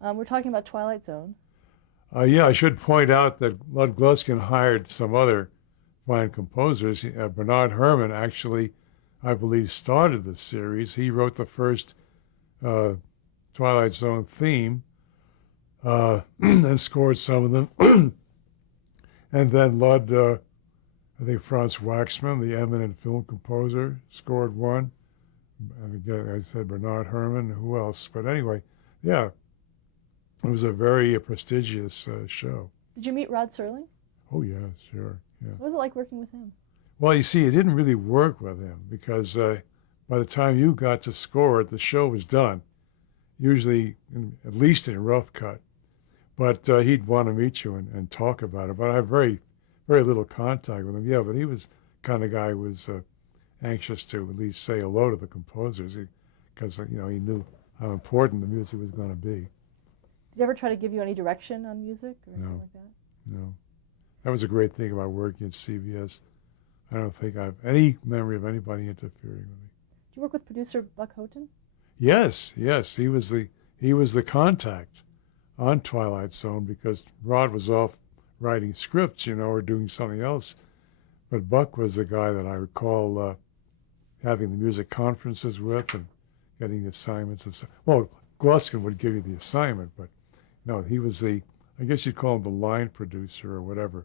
We're talking about Twilight Zone. Yeah, I should point out that Lud Gluskin hired some other fine composers. Bernard Herrmann actually, I believe, started the series. He wrote the first uh, Twilight Zone theme and scored some of them. And then Lud, I think Franz Waxman, the eminent film composer, scored one. And again, I said Bernard Herrmann. Who else? But anyway, yeah, it was a very prestigious show. Did you meet Rod Serling? Oh yeah, sure, yeah. What was it like working with him? Well, you see, it didn't really work with him because by the time you got to score it, the show was done. Usually, at least in rough cut. But he'd want to meet you and talk about it. But I have very, very little contact with him. Yeah, but he was the kind of guy who was anxious to at least say hello to the composers because he knew how important the music was going to be. Did he ever try to give you any direction on music or anything No, like that? no. That was a great thing about working at CBS. I don't think I have any memory of anybody interfering with me. Did you work with producer Buck Houghton? Yes, yes, he was the contact on Twilight Zone because Rod was off writing scripts, or doing something else. But Buck was the guy that I recall having the music conferences with and getting the assignments and stuff. Well, Gluskin would give you the assignment, but no, he was I guess you'd call him the line producer or whatever,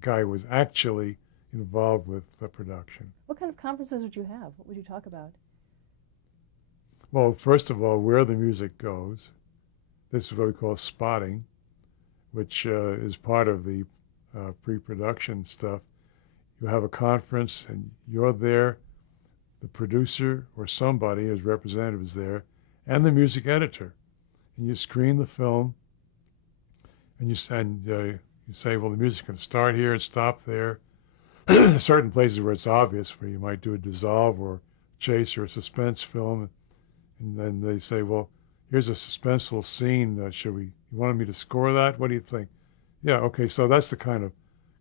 the guy who was actually involved with the production. What kind of conferences would you have? What would you talk about? Well, first of all, where the music goes. This is what we call spotting, which is part of the pre-production stuff. You have a conference and you're there, the producer or somebody, his representative is there, and the music editor. And you screen the film and you say, well, the music's going to start here and stop there. Certain places where it's obvious, where you might do a dissolve or chase or a suspense film. And then they say, well, here's a suspenseful scene. You wanted me to score that? What do you think? Yeah, okay, so that's the kind of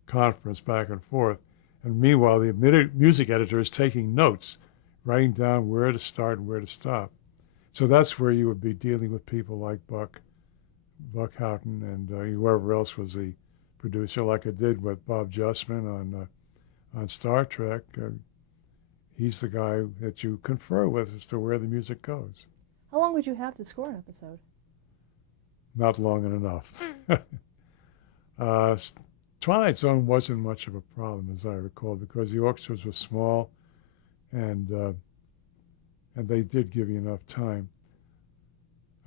conference back and forth. And meanwhile, the music editor is taking notes, writing down where to start and where to stop. So that's where you would be dealing with people like Buck Houghton, and whoever else was the producer, like I did with Bob Justman on Star Trek. He's the guy that you confer with as to where the music goes. How long would you have to score an episode? Not long enough. Twilight Zone wasn't much of a problem, as I recall, because the orchestras were small, and they did give you enough time.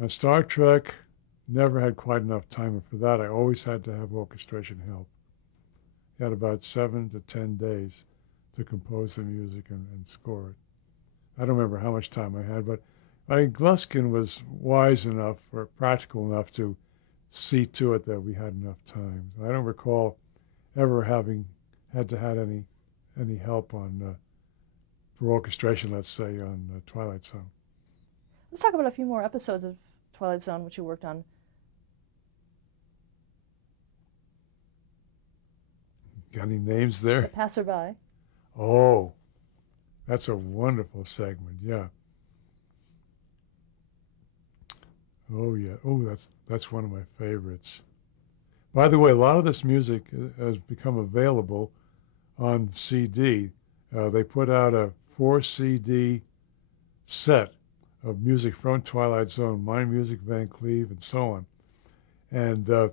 On Star Trek, never had quite enough time, and for that, I always had to have orchestration help. You had about 7 to 10 days to compose the music and score it. I don't remember how much time I had, but I think Gluskin was wise enough or practical enough to see to it that we had enough time. I don't recall ever having had to have any help for orchestration, let's say, on Twilight Zone. Let's talk about a few more episodes of Twilight Zone which you worked on. Got any names there? The Passerby. Oh, that's a wonderful segment, yeah. Oh, yeah. Oh, that's one of my favorites. By the way, a lot of this music has become available on CD. They put out a 4 CD set of music from Twilight Zone, My Music, Van Cleve, and so on. And the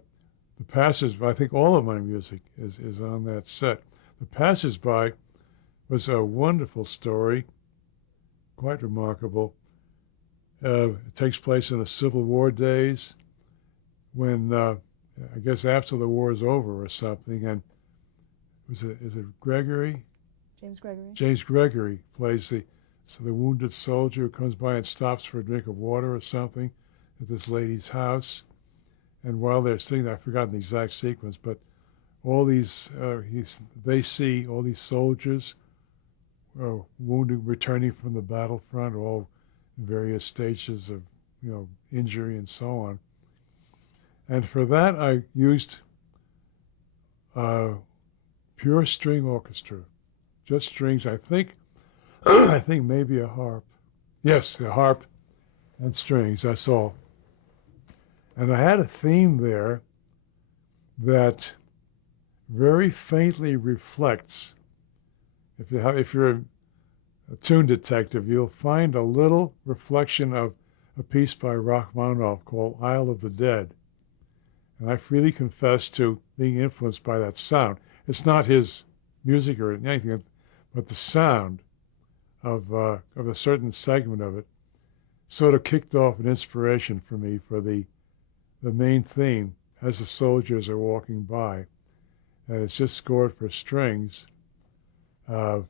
Passers-by, I think all of my music is on that set. The Passers-by was a wonderful story, quite remarkable. It takes place in the Civil War days when, I guess after the war is over or something, and is it Gregory? James Gregory. James Gregory plays the wounded soldier who comes by and stops for a drink of water or something at this lady's house. And while they're sitting there, I've forgotten the exact sequence, but all these, they see all these soldiers wounded, returning from the battlefront, all in various stages of, injury and so on. And for that, I used pure string orchestra, just strings. I think maybe a harp. Yes, a harp and strings. That's all. And I had a theme there that very faintly reflects. If you're a tune detective, you'll find a little reflection of a piece by Rachmaninoff called Isle of the Dead. And I freely confess to being influenced by that sound. It's not his music or anything, but the sound of a certain segment of it sort of kicked off an inspiration for me for the main theme as the soldiers are walking by. And it's just scored for strings uh,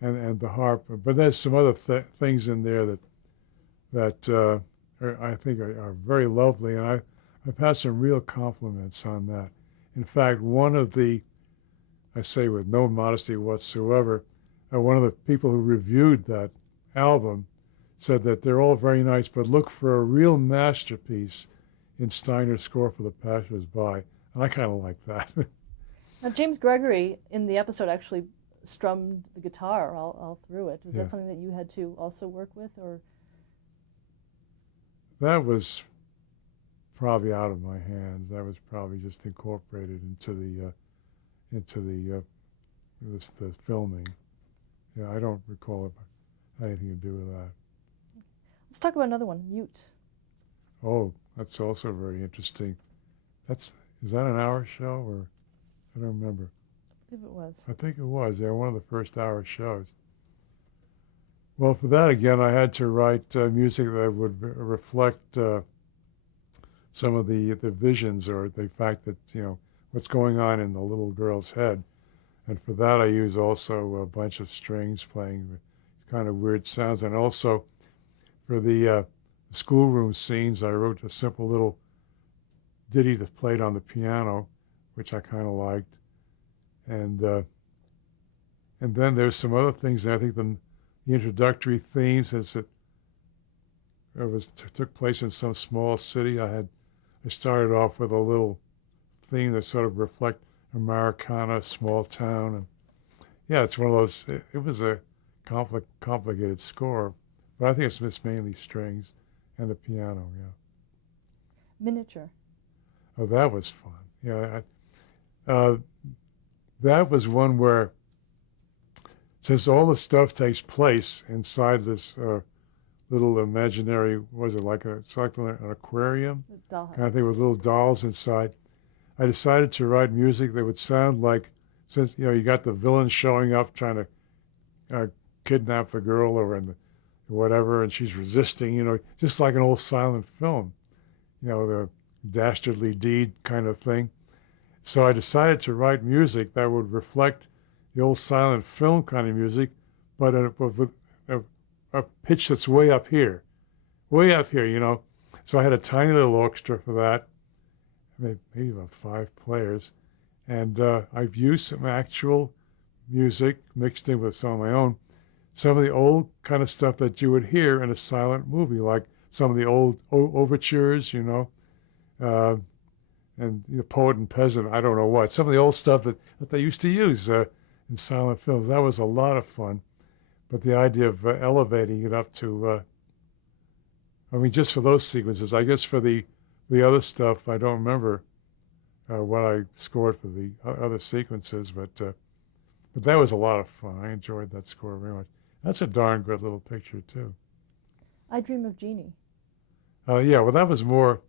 and the harp. But there's some other things in there that I think are very lovely, and I've had some real compliments on that. In fact, one of the, I say with no modesty whatsoever, one of the people who reviewed that album said that they're all very nice, but look for a real masterpiece in Steiner's score for the Passers-By. And I kind of like that. Now, James Gregory in the episode actually strummed the guitar all through it. Was Yeah. that something that you had to also work with, or? That was probably out of my hands. That was probably just incorporated into the filming. Yeah, I don't recall it had anything to do with that. Let's talk about another one, Mute. Oh, that's also very interesting. Is that an hour show or I don't remember. I believe it was. I think it was. Yeah, one of the first hour shows. Well, for that again, I had to write music that would reflect some of the visions or the fact that what's going on in the little girl's head, and for that I use also a bunch of strings playing kind of weird sounds, and also for the schoolroom scenes, I wrote a simple little ditty that played on the piano, which I kind of liked, and then there's some other things that I think the introductory theme, since it took place in some small city, I started off with a little theme that sort of reflect Americana, small town, and yeah, it's one of those. It was a complicated score, but I think it's mainly strings and the piano. Yeah. Miniature. Oh, that was fun. Yeah, that was one where, since all the stuff takes place inside this little imaginary, was it like it's like an aquarium Doll. kind of thing with little dolls inside, I decided to write music that would sound like, since you got the villain showing up trying to kidnap the girl or whatever, and she's resisting, just like an old silent film, the dastardly deed kind of thing. So I decided to write music that would reflect the old silent film kind of music, but with a pitch that's way up here. So I had a tiny little orchestra for that, maybe about 5 players, and I've used some actual music mixed in with some of my own, some of the old kind of stuff that you would hear in a silent movie, like some of the old overtures, and the Poet and Peasant, I don't know what, some of the old stuff that they used to use in silent films. That was a lot of fun. But the idea of elevating it up to, just for those sequences, I guess for the other stuff, I don't remember what I scored for the other sequences, but that was a lot of fun. I enjoyed that score very much. That's a darn good little picture, too. I Dream of Jeannie. Yeah, well, that was more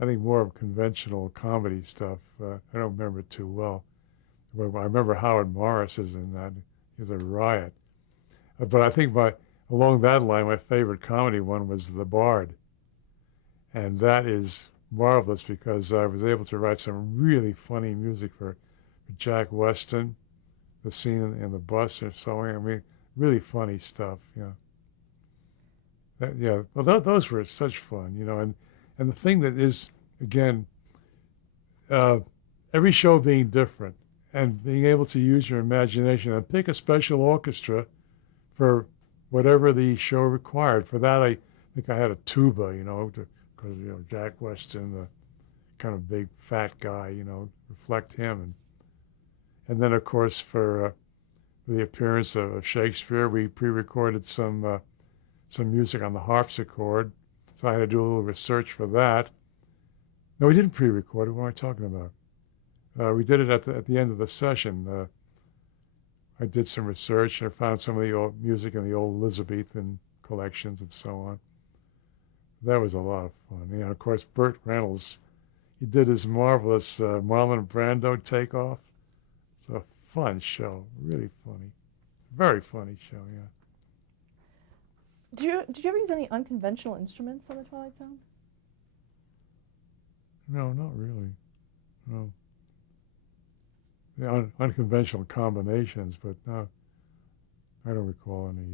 of conventional comedy stuff. I don't remember it too well. I remember Howard Morris is in that. He was a riot. But I think along that line, my favorite comedy one was The Bard. And that is marvelous because I was able to write some really funny music for Jack Weston, the scene in the bus or so on. Really funny stuff, Well, those were such fun, and the thing that is, again, every show being different and being able to use your imagination and pick a special orchestra for whatever the show required. For that, I think I had a tuba, because, Jack Weston, the kind of big fat guy, reflect him. And then, of course, for the appearance of Shakespeare, we pre-recorded some music on the harpsichord, So I had to do a little research for that. No, we didn't pre-record it. What am I talking about? We did it at the end of the session. I did some research. I found some of the old music in the old Elizabethan collections and so on. That was a lot of fun. You know, of course, Burt Reynolds, he did his marvelous Marlon Brando takeoff. It's a fun show, really funny, very funny show. Yeah. Did you ever use any unconventional instruments on the Twilight Zone? No, not really. No. Yeah, unconventional combinations, but no, I don't recall any.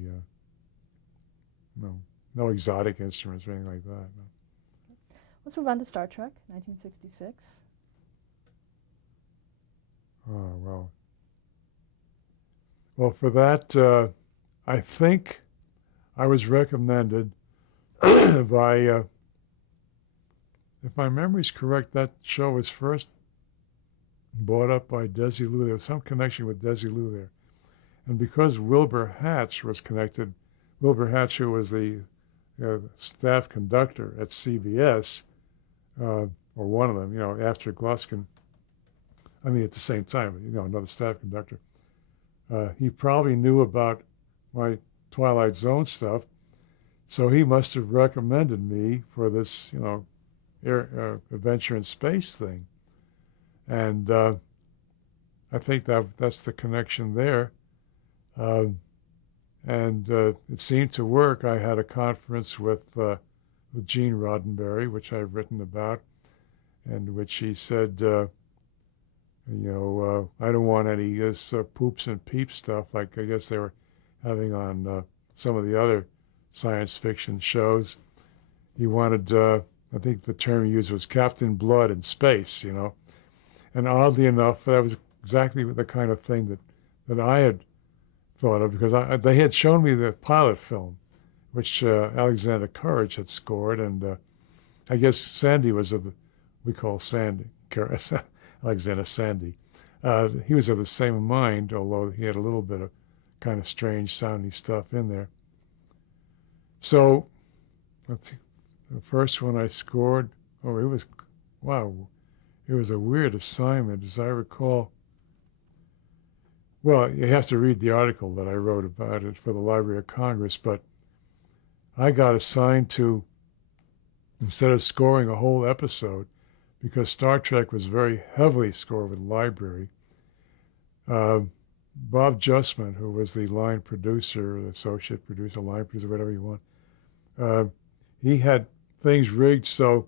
No exotic instruments or anything like that. No. Let's move on to Star Trek, 1966. Oh well. Well, for that, I think I was recommended by, if my memory's correct, that show was first bought up by Desilu. There was some connection with Desilu there. And because Wilbur Hatch was connected, Wilbur Hatch, who was the staff conductor at CBS, or one of them, you know, after Gluskin, I mean, at the same time, you know, another staff conductor, he probably knew about my Twilight Zone stuff, so he must have recommended me for this, you know, adventure in space thing. And I think that's the connection there. And it seemed to work. I had a conference with Gene Roddenberry, which I've written about, in which he said, I don't want any poops and peeps stuff like I guess they were having on some of the other science fiction shows. He wanted, I think the term he used was Captain Blood in space, you know. And oddly enough, that was exactly the kind of thing that I had thought of, because they had shown me the pilot film, which Alexander Courage had scored, and I guess Sandy was we call Sandy, Alexander Sandy. He was of the same mind, although he had a little bit of kind of strange sounding stuff in there. So, let's see, the first one I scored, it was a weird assignment, as I recall. Well, you have to read the article that I wrote about it for the Library of Congress, but I got assigned to, instead of scoring a whole episode, because Star Trek was very heavily scored with library, Bob Justman, who was the line producer, the associate producer, line producer, whatever you want, he had things rigged so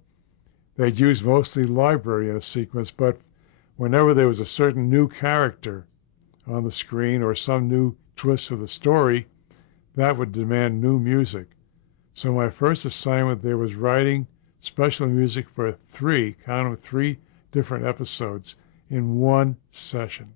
they'd use mostly library in a sequence, but whenever there was a certain new character on the screen or some new twist of the story, that would demand new music. So my first assignment there was writing special music for three different episodes in one session.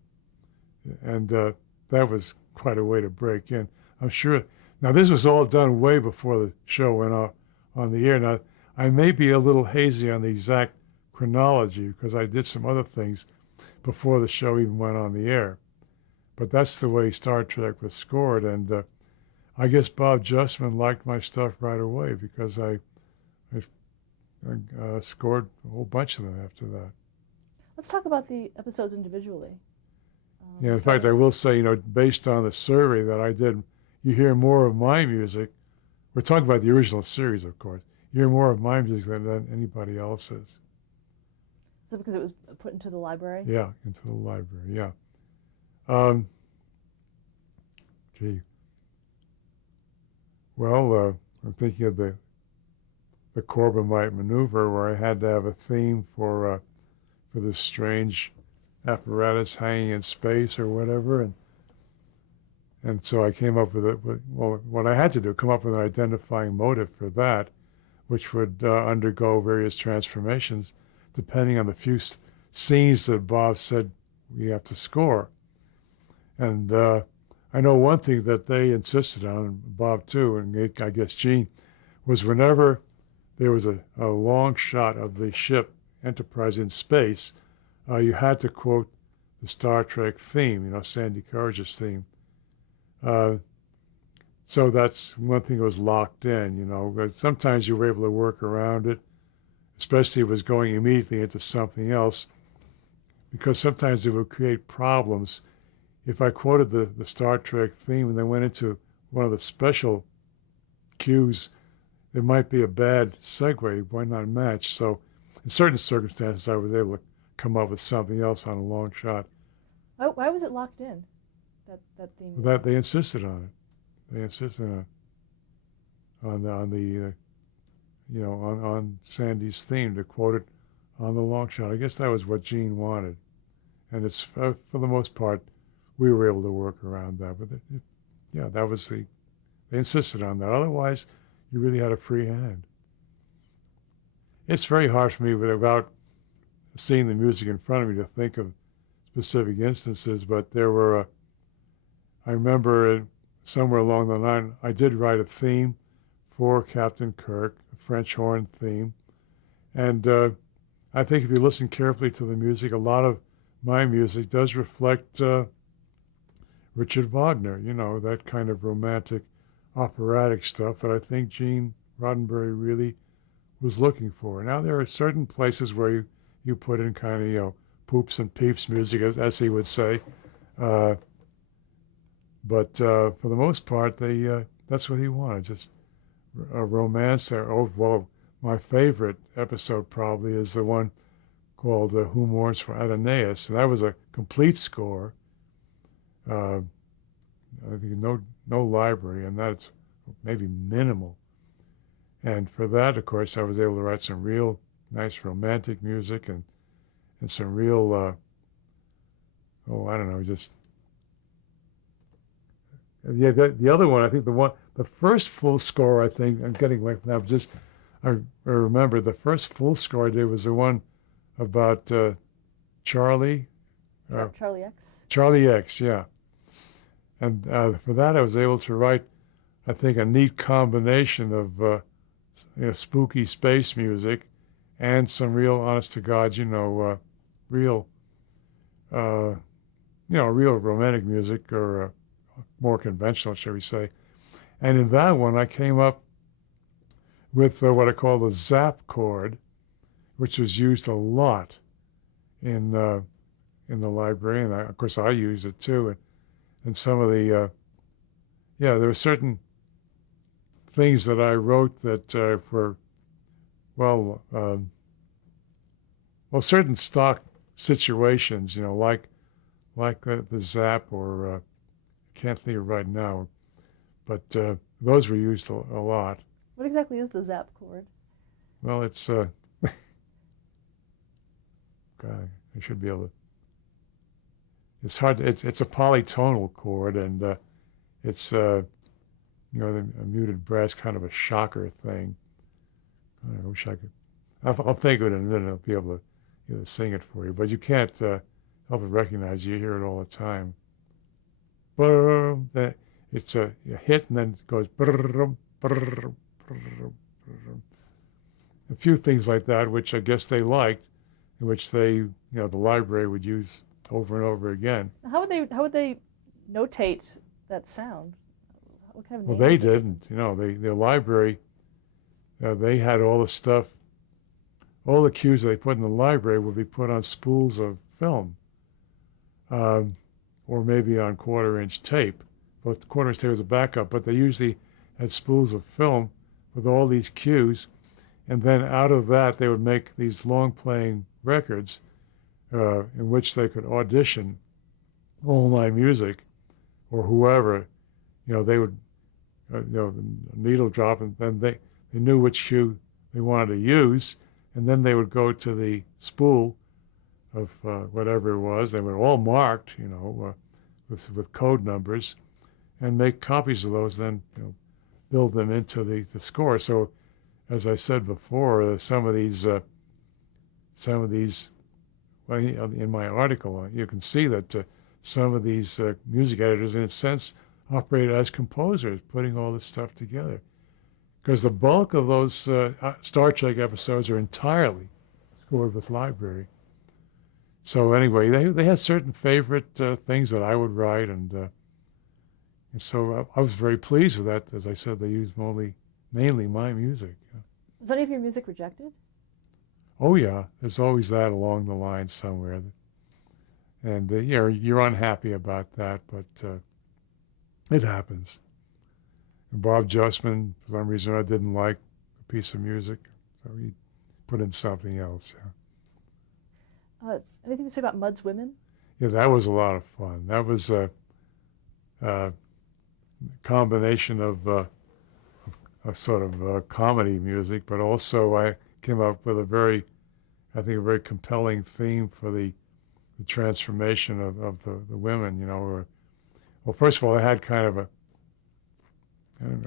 And that was quite a way to break in. I'm sure. Now, this was all done way before the show went off on the air. Now, I may be a little hazy on the exact chronology because I did some other things before the show even went on the air. But that's the way Star Trek was scored. And I guess Bob Justman liked my stuff right away because I scored a whole bunch of them after that. Let's talk about the episodes individually. Yeah, in fact, I will say, you know, based on the survey that I did, you hear more of my music. We're talking about the original series, of course. You hear more of my music than anybody else's. Is that because it was put into the library? Yeah, into the library, yeah. Well, I'm thinking of the Corbomite maneuver where I had to have a theme for this strange apparatus hanging in space or whatever, and so I came up with it. What I had to do, come up with an identifying motive for that, which would undergo various transformations depending on the few scenes that Bob said we have to score. And I know one thing that they insisted on, and Bob too, and I guess Gene, was whenever there was a long shot of the ship Enterprise in space, you had to quote the Star Trek theme, you know, Sandy Courage's theme. So that's one thing that was locked in, you know. But sometimes you were able to work around it, especially if it was going immediately into something else, because sometimes it would create problems. If I quoted the Star Trek theme and then went into one of the special cues, it might be a bad segue, it might not match. So in certain circumstances, I was able to come up with something else on a long shot. Why was it locked in? That theme. That they insisted on it. They insisted on the you know, on Sandy's theme to quote it on the long shot. I guess that was what Gene wanted, and it's for the most part we were able to work around that. But yeah, that was they insisted on that. Otherwise, you really had a free hand. It's very hard for me without seeing the music in front of me to think of specific instances, but there were, I remember somewhere along the line, I did write a theme for Captain Kirk, a French horn theme, and I think if you listen carefully to the music, a lot of my music does reflect Richard Wagner, you know, that kind of romantic operatic stuff that I think Gene Roddenberry really was looking for. Now, there are certain places where you put in kind of, you know, poops and peeps music, as he would say. But for the most part, that's what he wanted, just a romance there. Oh, well, my favorite episode probably is the one called Who Mourns for Adonais, and that was a complete score. I think no library, and that's maybe minimal. And for that, of course, I was able to write some real nice romantic music and some real, I don't know, just, yeah, the other one, I think the first full score, I think, I'm getting away from that, just, I remember the first full score I did was the one about Charlie. Charlie X. Charlie X, yeah. And for that, I was able to write, I think, a neat combination of you know, spooky space music and some real, honest to God, you know, real romantic music, or more conventional, shall we say. And in that one, I came up with what I call the zap chord, which was used a lot in the library, and of course I used it too. And some of the, there were certain things that I wrote that were, certain stock situations, you know, like the zap, or I can't think of right now, but those were used a lot. What exactly is the zap chord? Well, it's God, I should be able to. It's hard. It's a polytonal chord, and it's you know, a muted brass, kind of a shocker thing. I wish I could. I'll think of it in a minute. I'll be able to, you know, sing it for you, but you can't help but recognize. You hear it all the time. It's a hit, and then it goes. A few things like that, which I guess they liked, in which they, you know, the library would use over and over again. How would they notate that sound? What kind of Well, name they did they didn't. You know, the library, they had all the stuff, all the cues they put in the library would be put on spools of film, or maybe on quarter-inch tape. But the quarter-inch tape was a backup, but they usually had spools of film with all these cues, and then out of that they would make these long-playing records in which they could audition all my music, or whoever, you know, they would, you know, needle drop, and then they knew which cue they wanted to use, and then they would go to the spool of whatever it was. They were all marked, you know, with code numbers, and make copies of those, then, you know, build them into the score. So, as I said before, some of these, well, in my article, you can see that some of these music editors, in a sense, operate as composers, putting all this stuff together. Because the bulk of those Star Trek episodes are entirely scored with library. So anyway, they had certain favorite things that I would write, and And so I was very pleased with that. As I said, they used mainly my music. Was any of your music rejected? Oh yeah, there's always that along the line somewhere. And you're unhappy about that, but it happens. And Bob Justman, for some reason, I didn't like a piece of music, so he put in something else. Anything to say about Mud's Women? Yeah, that was a lot of fun. That was a combination of a sort of comedy music, but also I came up with I think, a very compelling theme for the transformation of the women. Well, first of all, I had kind of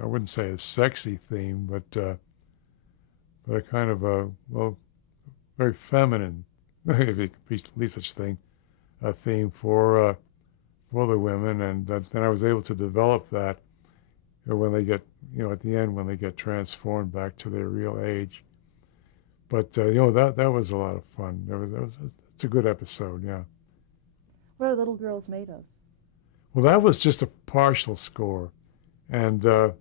I wouldn't say a sexy theme, but a kind of very feminine, if you could be such thing, a theme for the women, and then I was able to develop that when they get, at the end when they get transformed back to their real age. But that was a lot of fun. It's a good episode, yeah. What are Little Girls Made of? Well, that was just a partial score, and I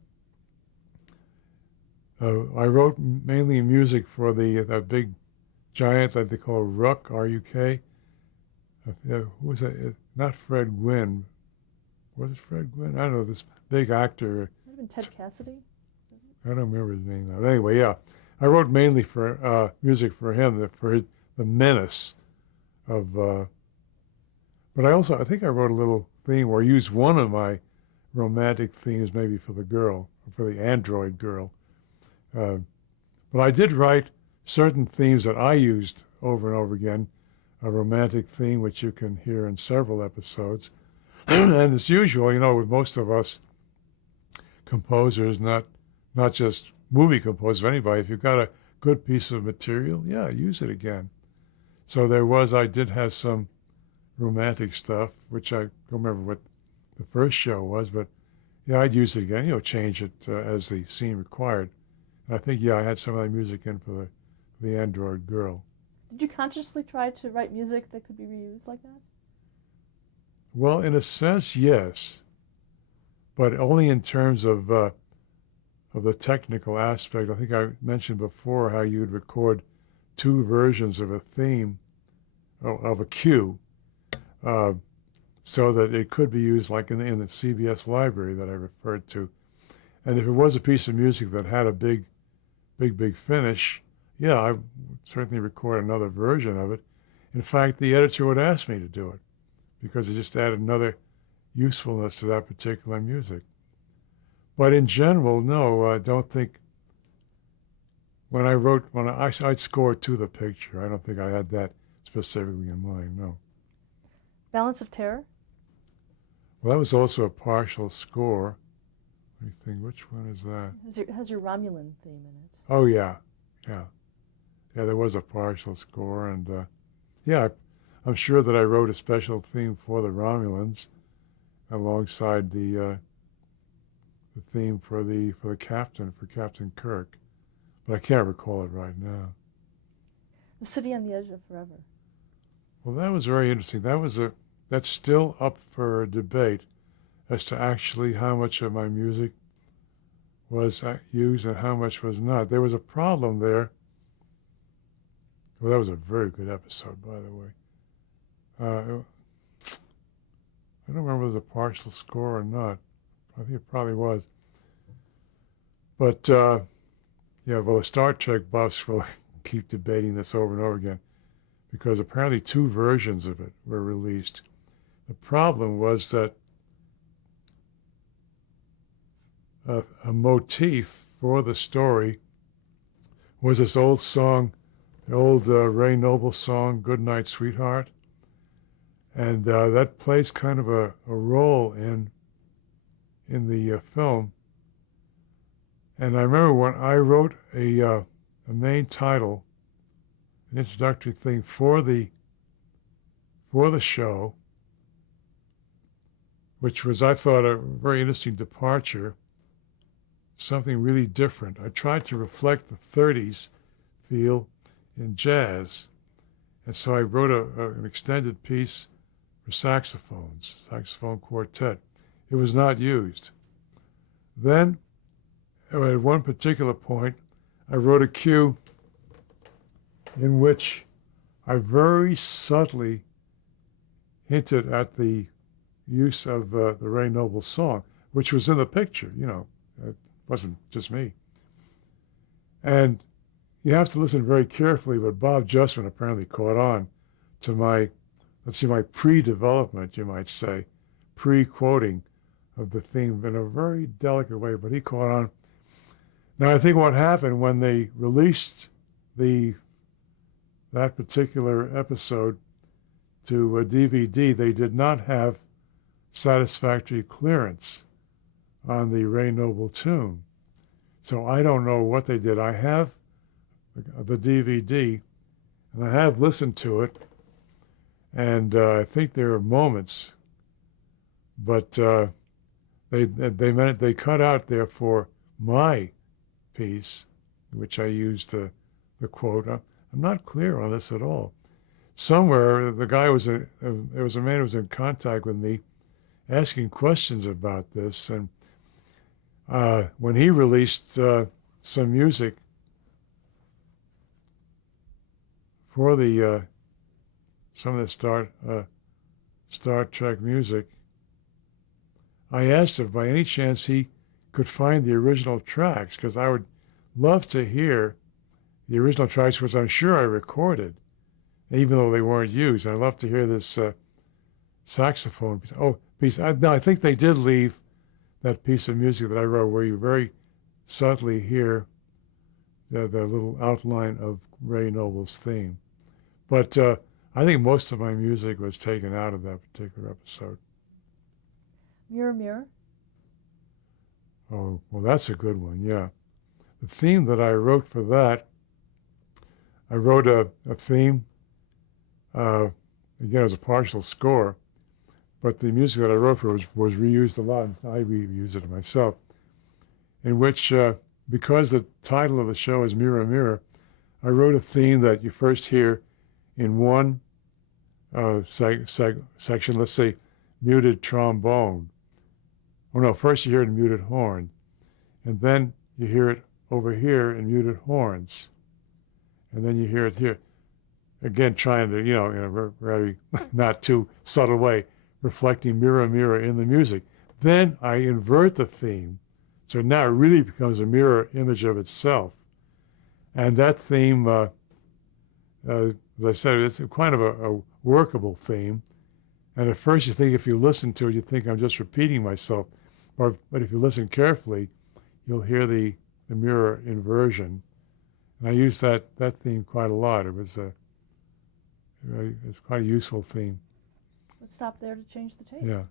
wrote mainly music for that big giant that they call Ruck, R-U-K. Who was that? Not Fred Gwynn. Was it Fred Gwynn? I don't know, this big actor. Might have been Ted Cassidy? I don't remember his name now. But anyway, yeah. I wrote mainly for music for him, for the menace of... but I think I wrote a little theme, or used one of my romantic themes maybe for the girl, for the android girl. But I did write certain themes that I used over and over again, a romantic theme, which you can hear in several episodes. And as usual, with most of us composers, not just movie composers, anybody, if you've got a good piece of material, yeah, use it again. So I did have some romantic stuff, which I don't remember what the first show was, but yeah, I'd use it again, change it as the scene required. And I think, yeah, I had some of that music in for the android girl. Did you consciously try to write music that could be reused like that? Well, in a sense, yes, but only in terms of the technical aspect. I think I mentioned before how you'd record two versions of a theme, of a cue, so that it could be used like in the CBS library that I referred to. And if it was a piece of music that had a big finish, yeah, I would certainly record another version of it. In fact, the editor would ask me to do it because it just added another usefulness to that particular music. But in general, no, I don't think I'd score to the picture. I don't think I had that specifically in mind, no. Balance of Terror? Well, that was also a partial score. Let me think, which one is that? It has your Romulan theme in it. Oh, yeah. Yeah, there was a partial score, and yeah, I'm sure that I wrote a special theme for the Romulans alongside the theme for the captain, for Captain Kirk, but I can't recall it right now. The City on the Edge of Forever. Well, that was very interesting. That's still up for debate as to actually how much of my music was used and how much was not. There was a problem there. Well, that was a very good episode, by the way. I don't remember if it was a partial score or not. I think it probably was. But, yeah, well, the Star Trek buffs will keep debating this over and over again because apparently two versions of it were released. The problem was that a motif for the story was this old song, the old Ray Noble song, Good Night, Sweetheart. And that plays kind of a role in the film. And I remember when I wrote a main title, an introductory thing for the show, which was, I thought, a very interesting departure, something really different. I tried to reflect the 30s feel in jazz. And so I wrote an extended piece for saxophone quartet. it was not used. Then, at one particular point, I wrote a cue in which I very subtly hinted at the use of the Ray Noble song, which was in the picture, it wasn't just me. And you have to listen very carefully, but Bob Justman apparently caught on to my pre-development, you might say, pre-quoting of the theme in a very delicate way, but he caught on. Now, I think what happened when they released that particular episode to a DVD, they did not have satisfactory clearance on the Ray Noble tune. So I don't know what they did. I have the DVD, and I have listened to it, and I think there are moments, but they cut out there for my piece, which I used the quote. I'm not clear on this at all. Somewhere there was a man who was in contact with me, asking questions about this, and when he released some music for the some of the Star Trek music, I asked if by any chance he could find the original tracks, because I would love to hear the original tracks, which I'm sure I recorded, even though they weren't used. I'd love to hear this saxophone piece. I think they did leave that piece of music that I wrote, where you very subtly hear the little outline of Ray Noble's theme. But I think most of my music was taken out of that particular episode. Mirror, Mirror? Oh, well, that's a good one, yeah. The theme that I wrote for that, I wrote a theme, again, it was a partial score, but the music that I wrote for was reused a lot, and I reused it myself, in which, because the title of the show is Mirror, Mirror, I wrote a theme that you first hear in one section, let's say muted trombone. Oh no, first you hear it in muted horn, and then you hear it over here in muted horns, and then you hear it here. Again, trying to, in a very not too subtle way, reflecting mirror, mirror in the music. Then I invert the theme, so now it really becomes a mirror image of itself. And that theme, as I said, it's kind of a workable theme. And at first you think, if you listen to it, you think I'm just repeating myself. But if you listen carefully, you'll hear the mirror inversion. And I used that theme quite a lot. It's quite a useful theme. Let's stop there to change the tape. Yeah.